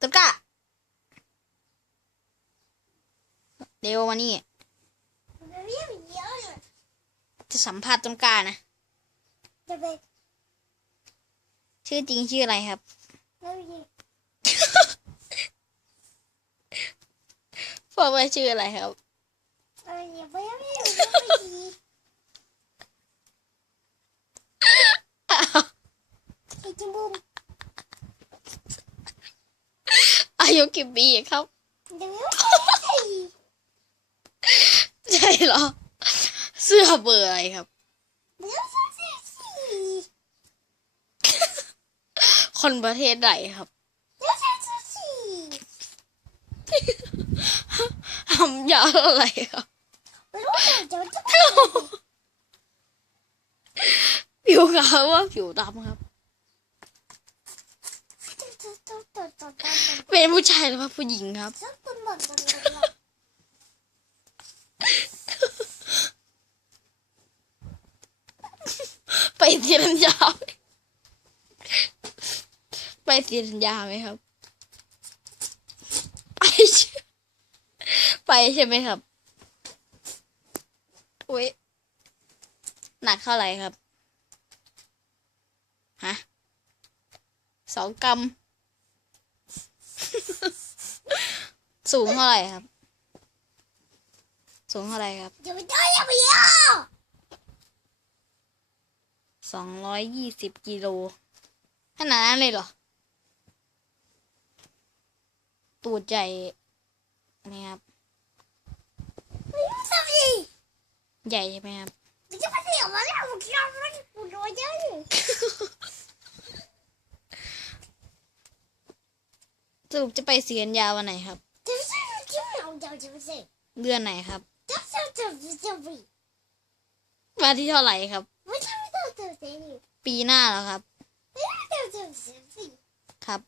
ต้นกล้าเร็วมานี่มันเรียกเยอะเลยจะสัมภาษณ์ต้นกล้านะจะไปชื่อจริงชื่ออะไรครับไม่ดีพ่อว่าชื่ออะไรครับ เอออย่าไปไม่ดีไม่ดีไอ้จิมบุม อายุกี่ปีครับเดี๋ยวไม่ดีใช่เหรอ เสื้อเบอร์อะไรครับเดี๋ยวจะสิสิคนประเทศไหนครับเดี๋ยวจะสิสิทำยาวอะไรครับไม่รู้เดี๋ยวจะไปผิวขาวว่าผิวดำครับ เป็นผู้ชายหรือว่าผู้หญิงครับไปเสียรัญญาไหมไปเสียรัญญาไหมครับ ไปใช่ไปใช่ไหมครับอุ้ยหนักเท่าไหร่ครับ ฮะสองกรัม สูงเท่าไหร่ครับ สูงเท่าไหร่ครับเดี๋ยวไม่ได้ยังไม่เอาสองร้อยยี่สิบกิโลขนาดนั้นเลยเหรอ ตูดใหญ่นี่ครับไม่รู้สักทีใหญ่ใช่ไหมครับเดี๋ยวจะไปเสียมาแล้วผมคิดว่ามันกูรวยเยอะอยู่สรุปจะไปเสียนยาวันไหนครับ เดือนไหนครับวันที่เท่าไหร่ครับ ปีหน้าแล้วครับ ครับ